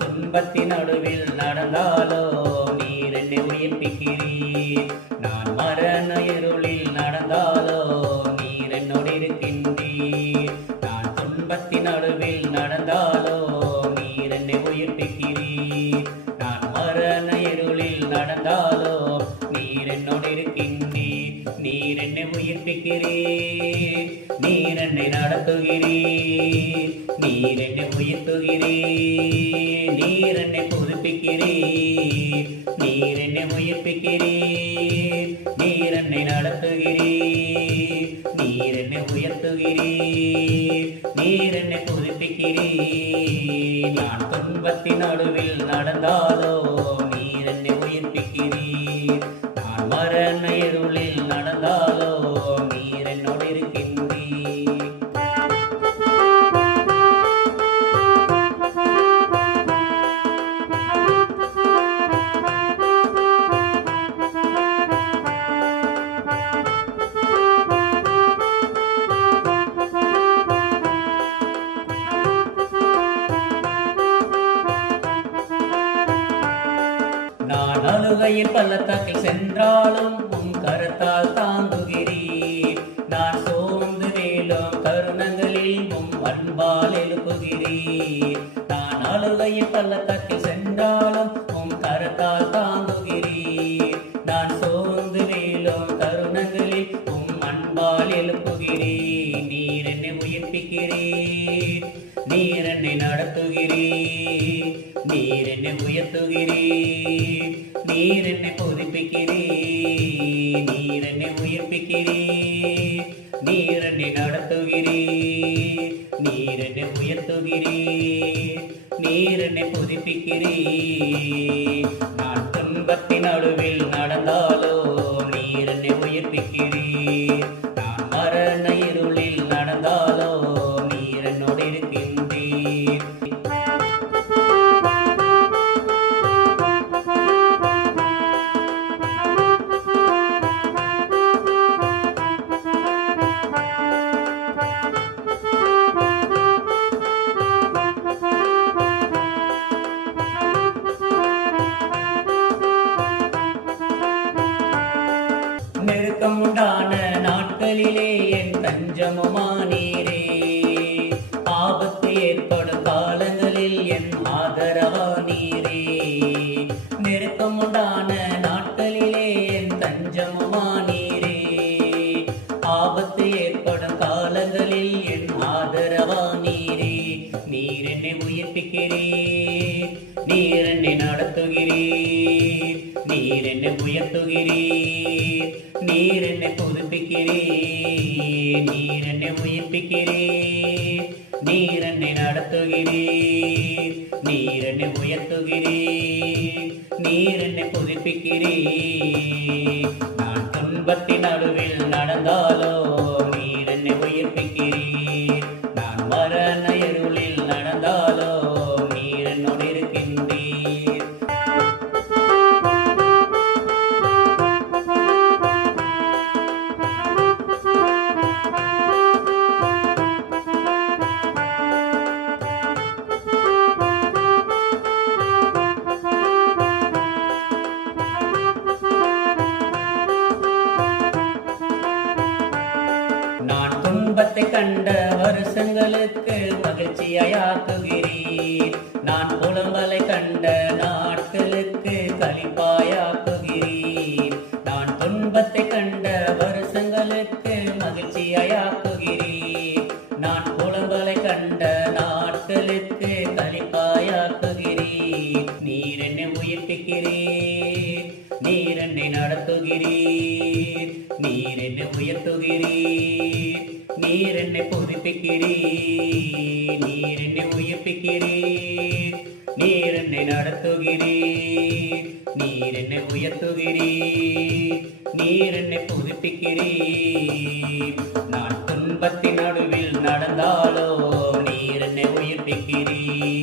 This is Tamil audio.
துன்பத்தின் நடுவில் நடந்தாலோ நீர் என்னை உயிர்ப்பிக்கிறீர். நான் மரண இருளில் நடந்தாலோ நீர் என்னோடு இருக்கின்றீர். நான் துன்பத்தின் நடுவில் நடந்தாலோ நீர் என்னை உயிர்ப்பிக்கிறீர். நான் மரண இருளில் நடந்தாலோ நீர் என்னோடு இருக்கின்றீர். நீர் என்னை உயிர்ப்பிக்கிறீர். நீர் என்னை நடத்துகிறீர். நீர் என்னை உயர்த்துகிறீர். நீர் என்னை புதுப்பிக்கிறீர். நீர் என்னை உயிர்ப்பிக்கிறீர். நீர் என்னை நடத்துகிறீர். நீர் என்னை உயர்த்துகிறீர். நீர் என்னை புதுப்பிக்கிறீர். நான் துன்பத்தின் நடுவில் நடந்தாலோ நீர் என்னை உயிர்ப்பிக்கிறீர். நான் மரண இருளில் நடந்தாலோ நீர் என்னோடு இருக்கின்றீர். நான் அழுகையில் பள்ளத்தாக்கில் சென்றாலும் உன் கரத்தால் தாங்குகிறீர். நான் சோர்ந்து வேலும் தருணங்களில் உம் அன்பால் எழுப்புகிறீர். நான் அழுகையில் பள்ளத்தாக்கில் சென்றாலும் உம் கரத்தால் தாங்குகிறீர். நான் சோர்ந்து வேலும் தருணங்களில் உம் அன்பால் எழுப்புகிறீர். நீர் என்னை உயிர்ப்பிக்கிறீர். நீர் என்னை நடத்துகிறீர். நீர் என்னை உயர்த்துகிறீர். நீர் என்னை புதுப்பிக்கிறீர். நீர் என்னை உயிர்ப்பிக்கிறீர். நீர் என்னை நடத்துகிறீர். நீர் என்னை உயர்த்துகிறீர். நீர் என்னை புதுப்பிக்கிறீர். நான் துன்பத்தின் நடுவில் நடந்தாலோ நீர் என்னை உயிர்ப்பிக்கிறீர். நான் மரண இருளில் நடந்தாலோ நீர் என்னோடு இருக்கின்றீர். நெருக்கம் உண்டான நாட்களிலே என் தஞ்சமுமானீரே. ஆபத்து ஏற்படும் காலங்களில் என் ஆதரவானீரே. நெருக்கம் உண்டான நாட்களிலே என் தஞ்சமுமானீரே. ஆபத்து ஏற்படும் காலங்களில் என் ஆதரவானீரே. நீர் என்னை உயிர்ப்பிக்கிறீர். நீர் என்னை நடத்துகிறீர். நீர் என்னை உயர்த்துகிறீர். நீர் என்னை புதுப்பிக்கிறீர். நீர் என்னை உயிர்ப்பிக்கிறீர். நீர் என்னை நடத்துகிறீர். நீர் என்னை உயர்த்துகிறீர். நீர் என்னை புதுப்பிக்கிறீர். நான் துன்பத்தின் நடுவில் நடந்தாலோ நீர் என்னை உயிர்ப்பிக்கிறீர். நான் மரண இருளில் நடந்தாலோ நீர் என்னோடு இருக்கின்றீர். நான் துன்பத்தை கண்ட வருஷங்களுக்கு மகிழ்ச்சியாக்குகிறீர். நான் புலம்பலை கண்ட நாட்களுக்கு களிப்பாயாக்குகிறீர். நான் துன்பத்தை கண்ட வருஷங்களுக்கு மகிழ்ச்சியாக்குகிறீர். நான் புலம்பலை கண்ட நாட்களுக்கு தாக்குகிறீர், நீர் என்னை உயிர்ப்பிக்கிறீர், நீர் என்னை நடத்துகிறீர், நீர் என்னை உயர்த்துகிறீர், நீர் என்னை புதுப்பிக்கிறீர், நீர் என்னை உயிர்ப்பிக்கிறீர், நீர் என்னை நடத்துகிறீர், நீர் என்னை உயர்த்துகிறீர், நீர் என்னை புதுப்பிக்கிறீர். நான் துன்பத்தின் நடுவில் நடந்தாலோ நீர் என்னை உயிர்ப்பிக்கிறீர்.